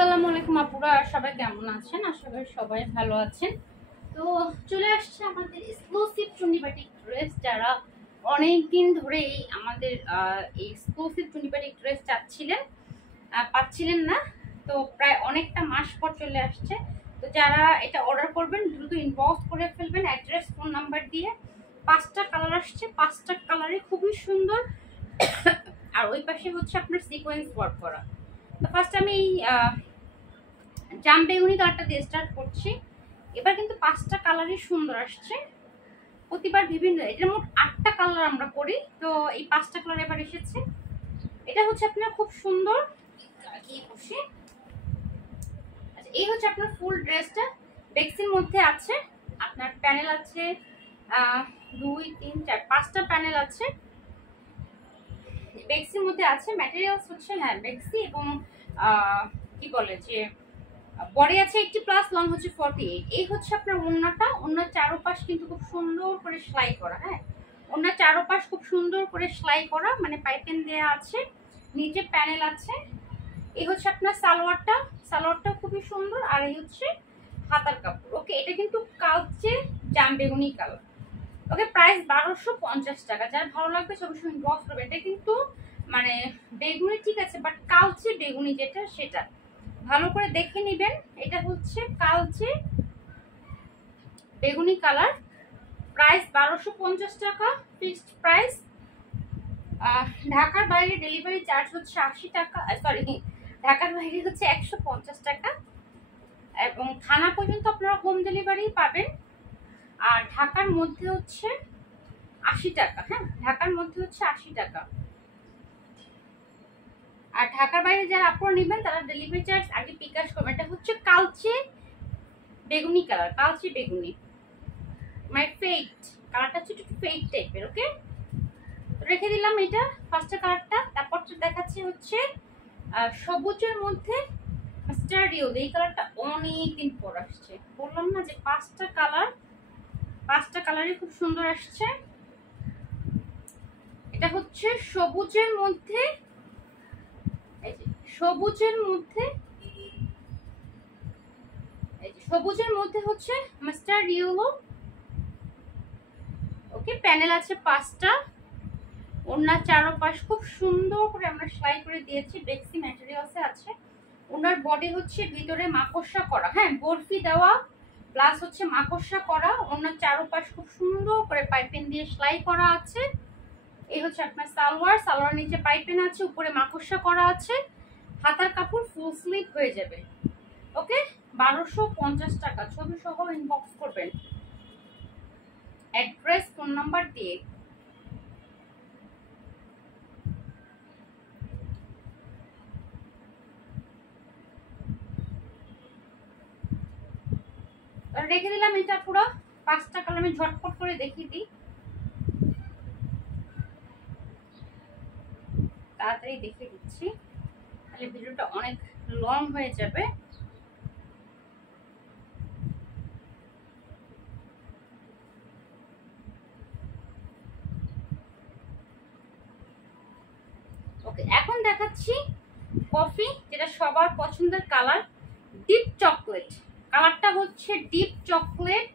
আসসালামু আলাইকুম আপুরা, সবাই কেমন আছেন? আশা করি সবাই ভালো আছেন। তো চলে আসছে আমাদের এক্সক্লুসিভ চুন্ডি বাটিক ড্রেস। যারা অনেক দিন ধরেই আমাদের এই এক্সক্লুসিভ চুন্ডি বাটিক ড্রেস চাচ্ছিলেন, পাচ্ছিলেন না, তো প্রায় অনেকটা মাস পর চলে আসছে। তো যারা এটা অর্ডার করবেন দ্রুত ইনবক্স করে ফেলবেন অ্যাড্রেস ফোন নাম্বার দিয়ে। 5টা কালার আসছে, 5টা কালারে খুবই সুন্দর। আর ওই পাশে হচ্ছে আপনার সিকোয়েন্স ওয়ার্ক করা। তো ফার্স্ট আমি জাম বেগুনি কালারটা দিয়ে স্টার্ট করছি। এবার কিন্তু 5টা কালারই সুন্দর আসছে, প্রতিবার বিভিন্ন। এটা মোট 8টা কালার আমরা করি, তো এই 5টা কালার এবার এসেছে। এটা হচ্ছে আপনার খুব সুন্দর আচ্ছা, এই হচ্ছে আপনার ফুল ড্রেসটা। বেক্সির মধ্যে আছে, আপনার প্যানেল আছে 2 3 4 5টা প্যানেল আছে। বেক্সির মধ্যে আছে ম্যাটেরিয়ালস হচ্ছে বেক্সি, এবং কি বলে যে বডি আছে 80 প্লাস, লং হচ্ছে 48। এই হচ্ছে আপনার ওড়নাটা। ওড়নার চারপাশ কিন্তু খুব সুন্দর করে সেলাই করা। ওড়নার চারপাশ খুব সুন্দর করে সেলাই করা, মানে পাইপিং দেয়া আছে, নিচে প্যানেল আছে। এই হচ্ছে আপনার সালোয়ারটা খুবই সুন্দর। আর এই হচ্ছে হাতার কাপড়। ওকে, এটা কিন্তু কালচে জাম বেগুনি কালার। ওকে, প্রাইস 1250 টাকা। যার ভালো লাগবে সবসময় ইনবক্স করবে। এটা কিন্তু মানে বেগুনি, ঠিক আছে, বাট কালচে বেগুনি যেটা, সেটা ভালো করে দেখে নেবেন। এটা হচ্ছে কালচে বেগুনি কালার। প্রাইস 1250 টাকা, ফিক্সড প্রাইস। ঢাকার বাইরে ডেলিভারি চার্জ হচ্ছে 80 টাকা, সরি, ঢাকার বাইরে হচ্ছে 150 টাকা, এবং থানা পর্যন্ত আপনারা হোম ডেলিভারি পাবেন। আর ঢাকার মধ্যে হচ্ছে 80 টাকা। ঢাকার মধ্যে হচ্ছে 80 টাকা। আর ঢাকার বাইরে যারা আপনারা নেবেন তারা ডেলিভারি চার্জ আগে বিকাশ করবেন। এটা হচ্ছে কালচে বেগুনি কালার, কালচে বেগুনি, মানে ফেড কালারটা হচ্ছে একটু ফেড টাইপের। ওকে, রেখে দিলাম এটা ফার্স্ট কালারটা। তারপর দেখাচ্ছি হচ্ছে সবুজের মধ্যে স্টাডিও। এই কালারটা অনেক দিন পর আসছে, বললাম না যে 5টা কালারই খুব সুন্দর আসছে। এটা হচ্ছে সবুজের মধ্যে, সবুজের মধ্যে হচ্ছে মাস্টার্ড ইয়েলো। ওকে, প্যানেল আছে 5টা। ওনার চারপাশ খুব সুন্দর করে আমরা সেলাই করে দিয়েছি, বেক্সি ম্যাটেরিয়ালসে আছে। ওনার বডি হচ্ছে ভিতরে মাকড়সা করা, বরফি দেওয়া প্লাস হচ্ছে মাকড়সা করা। ওনার চারপাশ খুব সুন্দর করে পাইপিং দিয়ে সেলাই করা আছে। এই হচ্ছে আপনার সালোয়ার নিচে পাইপিং আছে, উপরে মাকড়সা করা আছে। হাতার কাপড় ফুল স্লিভ হয়ে যাবে। ওকে, 1250 টাকা। ছবি সহ ইনবক্স করবেন অ্যাড্রেস ফোন নাম্বার দিয়ে। রেখে দিলাম এটা পুরো 5টা কালার। আমি ঝটপট করে দেখিয়ে দিই, তাড়াতাড়ি দেখিয়ে দিচ্ছি, তাহলে ভিডিওটা অনেক লং হয়ে যাবে। ওকে, এখন দেখাচ্ছি কফি, যেটা সবার পছন্দের কালার, ডিপ চকলেট। কালারটা হচ্ছে ডিপ চকলেট,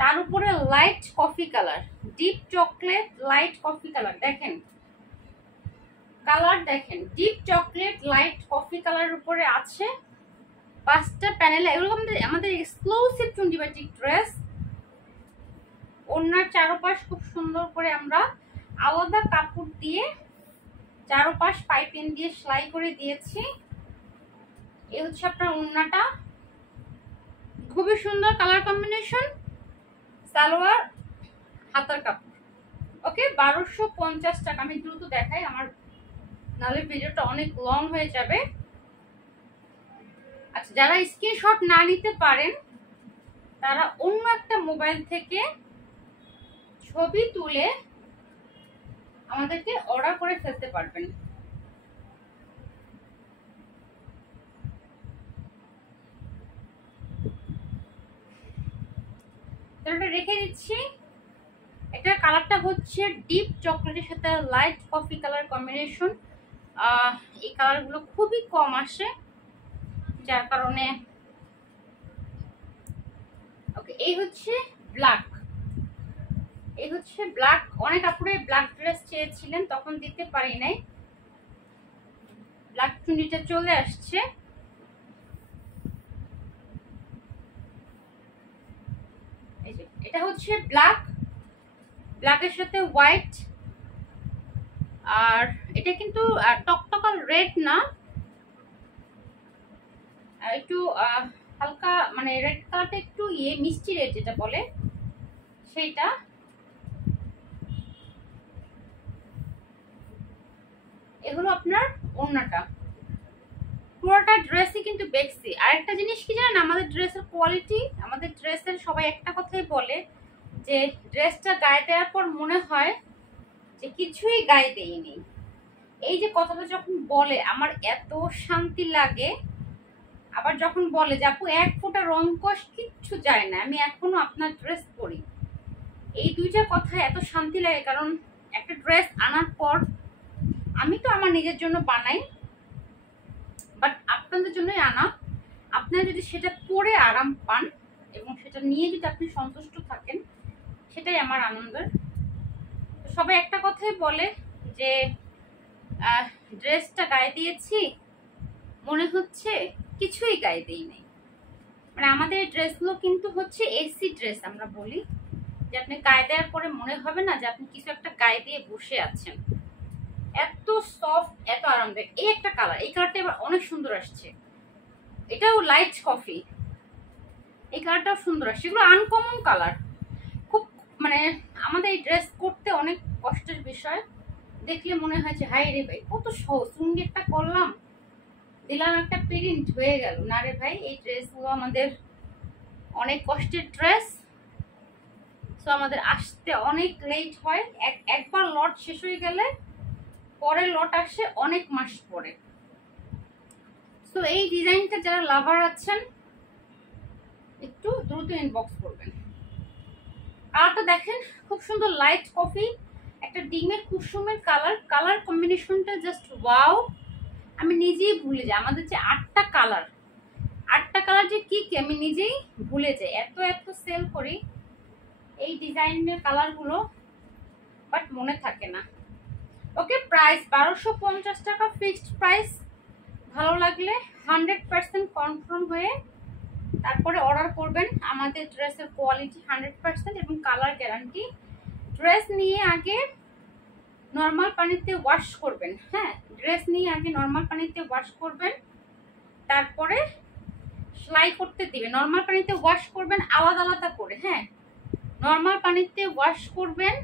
তার উপরে light coffee colour. Deep chocolate light coffee colour, দেখেন কালার, দেখেন ডিপ চকলেট লাইট কফি কালারের উপরে আছে 5টা প্যানেল। এরকম আমাদের এক্সক্লুসিভ চুন্ডি বাটিক ড্রেস। ওনার চারপাশ খুব সুন্দর করে আমরা আলাদা কাপড় দিয়ে চারপাশ পাইপিং দিয়ে সেলাই করে দিয়েছি। এই হচ্ছে আপনার ওড়নাটা, খুবই সুন্দর কালার কম্বিনেশন। সালোয়ার, হাতার কাপড়। ওকে, 1250 টাকা। আমি দ্রুত দেখাই, আমার নাহলে ভিডিওটা অনেক লং হয়ে যাবে। আচ্ছা, যারা স্ক্রিনশট না নিতে পারেন তারা অন্য একটা মোবাইল থেকে ছবি তুলে আমাদেরকে অর্ডার করে ফেলতে পারবেন। রেখে দিচ্ছি। এটা কালারটা হচ্ছে ডিপ চকলেটের সাথে লাইট কফি কালার কম্বিনেশন। এই কালারগুলো খুবই কম আসে, যার কারণে ওকে। এই হচ্ছে ব্ল্যাক, এই হচ্ছে ব্ল্যাক। অনেক আপুরে ব্ল্যাক ড্রেস চেয়েছিলেন, তখন দিতে পারি নাই। ব্ল্যাক চুন্ডিটা চলে আসছে। এই যে এটা হচ্ছে ব্ল্যাক, ব্ল্যাকের সাথে হোয়াইট। আর এটা কিন্তু টকটকাল রেড না, একটু হালকা মানে রেড কালারটা একটু মিষ্টি রেড যেটা বলে সেইটা। এগুলো আপনার ওড়নাটা, পুরোটা ড্রেসই কিন্তু বেক্সি। আরেকটা জিনিস কি জানেন, আমাদের ড্রেসের কোয়ালিটি, আমাদের ড্রেসের সবাই একটা কথাই বলে যে ড্রেসটা গায়ে দেওয়ার পর মনে হয় যে কিছুই গায়ে দেইনি। এই যে কথাটা যখন বলে আমার এত শান্তি লাগে। আবার যখন বলে যে আপু এক ফোঁটা রং কষ কিচ্ছু যায় না, আমি এখনো আপনার ড্রেস পরি, এই দুইটা কথা এত শান্তি লাগে। কারণ একটা ড্রেস আনার পর আমি তো আমার নিজের জন্য বানাই, বাট আপনাদের জন্যই আনা। আপনারা যদি সেটা পরে আরাম পান এবং সেটা নিয়ে যদি আপনি সন্তুষ্ট থাকেন, সেটাই আমার আনন্দের। সবাই একটা কথাই বলে যে ড্রেসটা গায়ে দিয়েছি মনে হচ্ছে কিছুই গায়ে দিই নাই। মানে আমাদের এই ড্রেসগুলো কিন্তু হচ্ছে এসি ড্রেস, আমরা বলি যে আপনি গায়ে দেওয়ার পরে মনে হবে না যে আপনি কিছু একটা গায়ে দিয়ে বসে আছেন। এত সফট, এত আরামদায়ক। এই একটা কালার, এই কালারটা এবার অনেক সুন্দর আসছে, এটাও লাইট কফি। এই কালারটাও সুন্দর আসছে। এগুলো আনকমন কালার, খুব মানে আমাদের এই ড্রেস করতে অনেক কষ্টের বিষয়। দেখলে মনে হয় যে হাই রে ভাই কত সহজ, সুন্দরটা করলাম দিলাম একটা প্রিন্ট হয়ে গেল। না রে ভাই, এই ড্রেসগুলো আমাদের অনেক কষ্টের ড্রেস। সো আমাদের আসতে অনেক লেট হয়। একবার লট শেষ হয়ে গেলে পরের লট আসে অনেক মাস পরে। সো এই ডিজাইনটা যারা লাভার আছেন একটু দ্রুত ইনবক্স করবেন। কালারটা দেখেন খুব সুন্দর, লাইট কফি, একটা ডিমের কুসুমের কালার। কালার কম্বিনেশনটা জাস্ট ওয়াও। আমি নিজেই ভুলে যাই আমাদের যে 8টা কালার, 8টা কালার যে কি কি আমি নিজেই ভুলে যাই। এত এত সেল করি এই ডিজাইনের কালারগুলো, বাট মনে থাকে না। ওকে, প্রাইস 1250 টাকা ফিক্সড প্রাইস। ভালো লাগলে 100% কনফার্ম হয়ে তারপরে অর্ডার করবেন। আমাদের ড্রেসের কোয়ালিটি 100% এবং কালার গ্যারান্টি। ড্রেস নিয়ে আগে নর্মাল পানিতে ওয়াশ করবেন। হ্যাঁ, ড্রেস নিয়ে আগে নর্মাল পানিতে ওয়াশ করবেন, তারপরে সেলাই করতে দিবেন। নর্মাল পানিতে ওয়াশ করবেন আলাদা আলাদা করে। হ্যাঁ, নর্মাল পানিতে ওয়াশ করবেন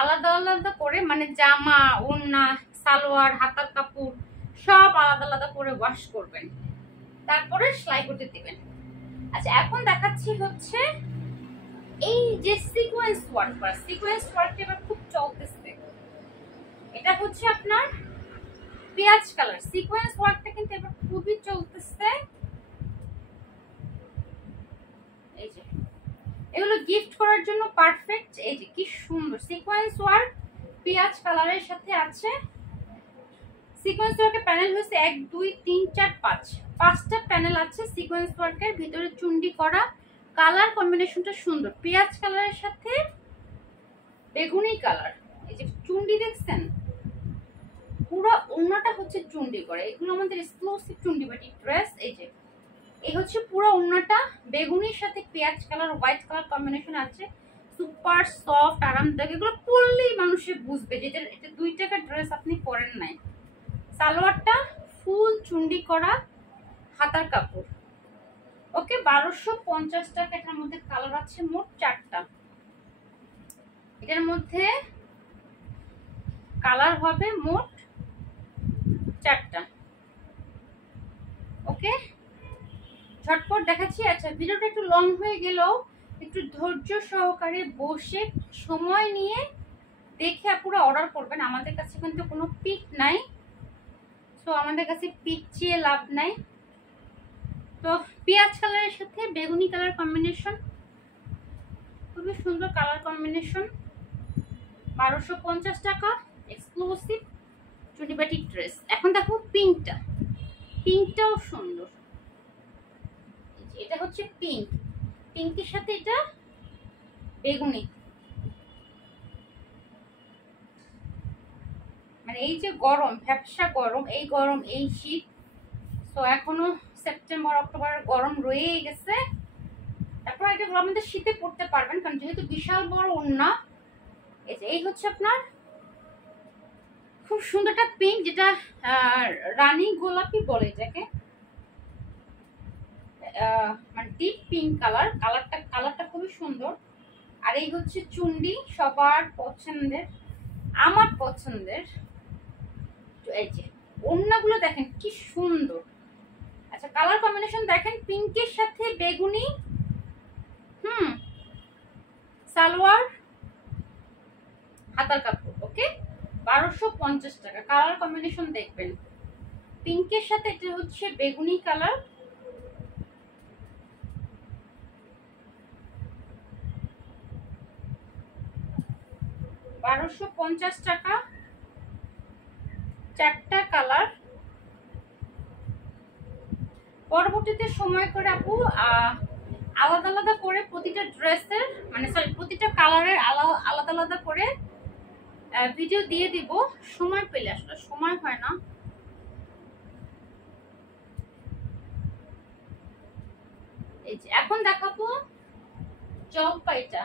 আলাদা আলাদা করে, মানে জামা, ওড়না, সালোয়ার, হাতার কাপড় সব আলাদা আলাদা করে ওয়াশ করবেন, তারপরে সেলাই করতে দিবেন। আচ্ছা, এখন দেখাচ্ছি হচ্ছে এই যে সিকোয়েন্স ওয়ার্ক করা, সিকোয়েন্স ওয়ার্কটা এবার খুব চলতেছে। এটা হচ্ছে আপনার পেঁয়াজ কালার। সিকোয়েন্স ওয়ার্কটা কিন্তু এবার খুবই চলতেছে। এই যে এগুলো গিফট করার জন্য পারফেক্ট। এই যে কি সুন্দর সিকোয়েন্স ওয়ার্ক পেঁয়াজ কালারের সাথে আছে। সিকোয়েন্স ওয়ার্কের প্যানেল হচ্ছে 1 2 3 4 5, 5টা প্যানেল আছে সিকোয়েন্স ওয়ার্কের ভিতরে চুন্ডি করা। কালার কম্বিনেশনটা সুন্দর, পেঁয়াজ কালারের সাথে বেগুনি কালার। এই যে চুন্ডি দেখছেন, পুরো ওড়নাটা হচ্ছে চুন্ডি করা। এগুলো আমাদের এক্সক্লুসিভ চুন্ডি বাটি ড্রেস। এই যে এই হচ্ছে পুরো ওড়নাটা বেগুনির সাথে পেঁয়াজ কালার, হোয়াইট কালার কম্বিনেশন আছে। সুপার সফট, আরামদায়ক। এগুলো পরলেই মানুষে বুঝবে যে এটা 2 টাকার ড্রেস আপনি পরেন নাই। সালোয়ারটা ফুল চুন্ডি করা, হাতার কাপড়। ওকে, 1250 টাকা। এটার মধ্যে কালার আছে মোট 4টা। এটার মধ্যে কালার হবে মোট 4টা। ওকে, ঝটপট দেখাচ্ছি। আচ্ছা, ভিডিওটা একটু লং হয়ে গেলেও একটু ধৈর্য সহকারে বসে সময় নিয়ে দেখে পুরো অর্ডার করবেন। আমাদের কাছে কিন্তু কোনো পিক নাই, তো আমাদের কাছে পিক চেয়ে লাভ নাই। তো পেঁয়াজ কালারের সাথে বেগুনি কালার কম্বিনেশন, খুবই সুন্দর কালার কম্বিনেশন। 1250 টাকা এক্সক্লুসিভ চুড়িবাটি ড্রেস। এখন দেখো পিঙ্কটা, পিঙ্কটাও সুন্দর, এটা হচ্ছে পিঙ্ক, পিঙ্কের সাথে এটা বেগুনি। মানে এই যে গরম, ভ্যাপসা গরম, এই গরম, এই শীত, তো এখনো সেপ্টেম্বর অক্টোবর গরম রয়েই গেছে। তারপর এটা আমাদের শীতে পড়তে পারবেন, কারণ যেহেতু বিশাল বড় ওড়না। এই হচ্ছে আপনার খুব সুন্দর একটা পিঙ্ক, যেটা রানী গোলাপি বলে এটাকে, মানে ডিপ পিঙ্ক কালার। কালারটা খুবই সুন্দর। আর এই হচ্ছে চুন্ডি, সবার পছন্দের, আমার পছন্দের। এই যে ওড়নাগুলো দেখেন কি সুন্দর। আচ্ছা, কালার কম্বিনেশন দেখেন, পিঙ্কের সাথে বেগুনি, সালোয়ার, হাতার কাপড়। ওকে, 1250 টাকা। কালার কম্বিনেশন দেখবেন, পিঙ্কের সাথে এটা হচ্ছে বেগুনি কালার, টাকা। 4টা কালার। পরবর্তীতে সময় করে আপু আলাদা আলাদা করে প্রতিটা ড্রেসের, মানে সরি প্রতিটা কালারের আলাদা আলাদা করে ভিডিও দিয়ে দিব, সময় পেলে। আসলে সময় হয় না। এই যে এখন দেখাবো জলপাইটা,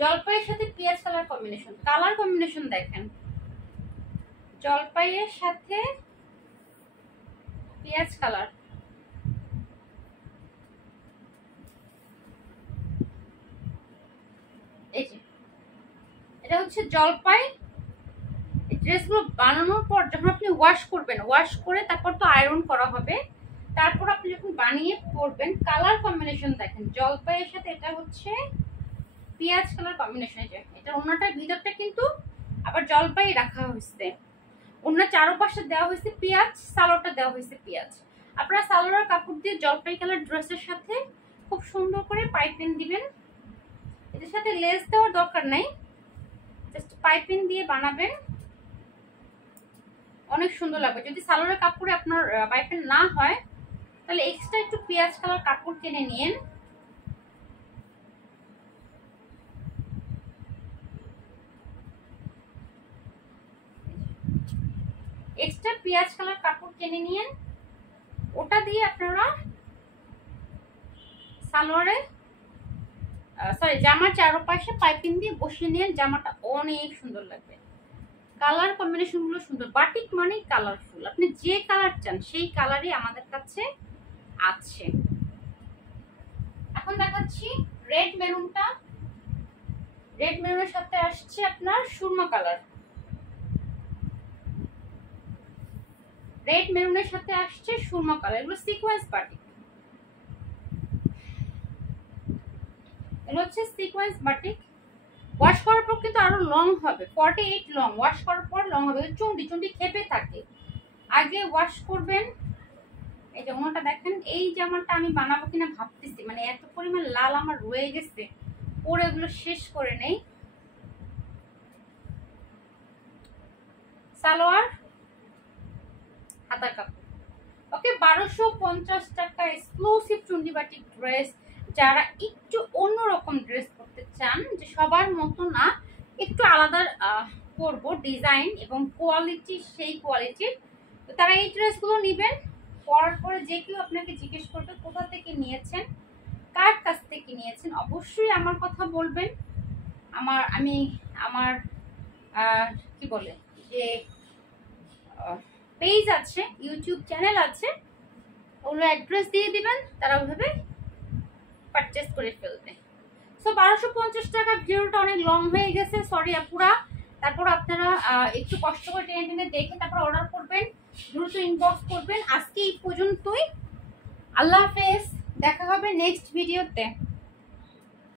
জলপাইয়ের সাথে পেঁয়াজ কালার কম্বিনেশন। কালার কম্বিনেশন দেখেন, জলপাইয়ের সাথে পেঁয়াজ কালার। এই যে এটা হচ্ছে জলপাই। এই ড্রেসগুলো বানানোর পর যখন আপনি ওয়াশ করবেন, ওয়াশ করে তারপর তো আয়রন করা হবে, তারপর আপনি যখন বানিয়ে পরবেন, কালার কম্বিনেশন দেখেন, জলপাইয়ের সাথে এটা হচ্ছে পেঁয়াজ কালার কম্বিনেশন। এটা ওনাটার ভিতরটা কিন্তু আবার জলপাই রাখা হয়েছে, ওনার চারপাশে দেওয়া হয়েছে পেঁয়াজ, সালোয়ারটা দেওয়া হয়েছে পেঁয়াজ। আপনারা সালোয়ার কাপড় দিয়ে জলপাই কালার ড্রেসের সাথে খুব সুন্দর করে পাইপিং দিবেন। এটার সাথে লেস দেওয়ার দরকার নাই, জাস্ট পাইপিং দিয়ে বানাবেন, অনেক সুন্দর লাগবে। যদি সালোয়ারের কাপড়ে আপনার পাইপিং না হয়, তাহলে এক্সট্রা একটু পেঁয়াজ কালার কাপড় কিনে নিন। এক্সট্রা পেঁয়াজ কালার কাপড় কিনে নিন, ওটা দিয়ে আপনারা সালোয়ারে সরি জামার চারপাশে পাইপিং দিয়ে বসিয়ে নিন, জামাটা অনেক সুন্দর লাগবে। কালার কম্বিনেশন গুলো সুন্দর। বাটিক মানে কালারফুল, আপনি যে কালার চান সেই কালারই আমাদের কাছে আছে। এখন দেখাচ্ছি রেড মেরুনটা। রেড মেরুনের সাথে আসছে আপনার সুরমা কালার। রেড মেরুনের সাথে আসছে সুরমা কালার। এগুলো সিকোয়েন্স বাটিক, এগুলো হচ্ছে সিকোয়েন্স বাটিক। ওয়াশ করার পর কিন্তু আরো লং হবে, 48 লং, ওয়াশ করার পর লং হবে। চুন্ডি খেপে থাকে, আগে ওয়াশ করবেন। এই জামাটা দেখেন, এই জামাটা আমি বানাবো কিনা ভাবতেছি, মানে এত পরিমাণ লাল আমার রয়ে গেছে, পরে এগুলো শেষ করে নেই। সালোয়ার, হাতার কাপড়। ওকে, 1250 টাকা এক্সক্লুসিভ চুন্ডি বাটিক ড্রেস। যারা একটু অন্যরকম ড্রেস করতে চান, যে সবার মতো না, একটু আলাদা করবো ডিজাইন এবং কোয়ালিটি, সেই কোয়ালিটির, তো তারা এই ড্রেসগুলো নেবেন। পরার পরে যে কেউ আপনাকে জিজ্ঞেস করবে কোথা থেকে নিয়েছেন, কার কাছ থেকে নিয়েছেন, অবশ্যই আমার কথা বলবেন। আমার কি বলে যে পেজ আছে, ইউটিউব চ্যানেল আছে, ওগুলো অ্যাড্রেস দিয়ে দিবেন, তারা ওইভাবে পারচেস করে ফেলবে। সো 1250 টাকা। ভিডিওটা অনেক লং হয়ে গেছে, সরি আপুরা। তারপর আপনারা একটু কষ্ট করে টেনে টেনে দেখে তারপর অর্ডার করবেন, দ্রুত ইনবক্স করবেন। আজকে এই পর্যন্তই, আল্লাহ হাফেজ, দেখা হবে নেক্সট ভিডিওতে।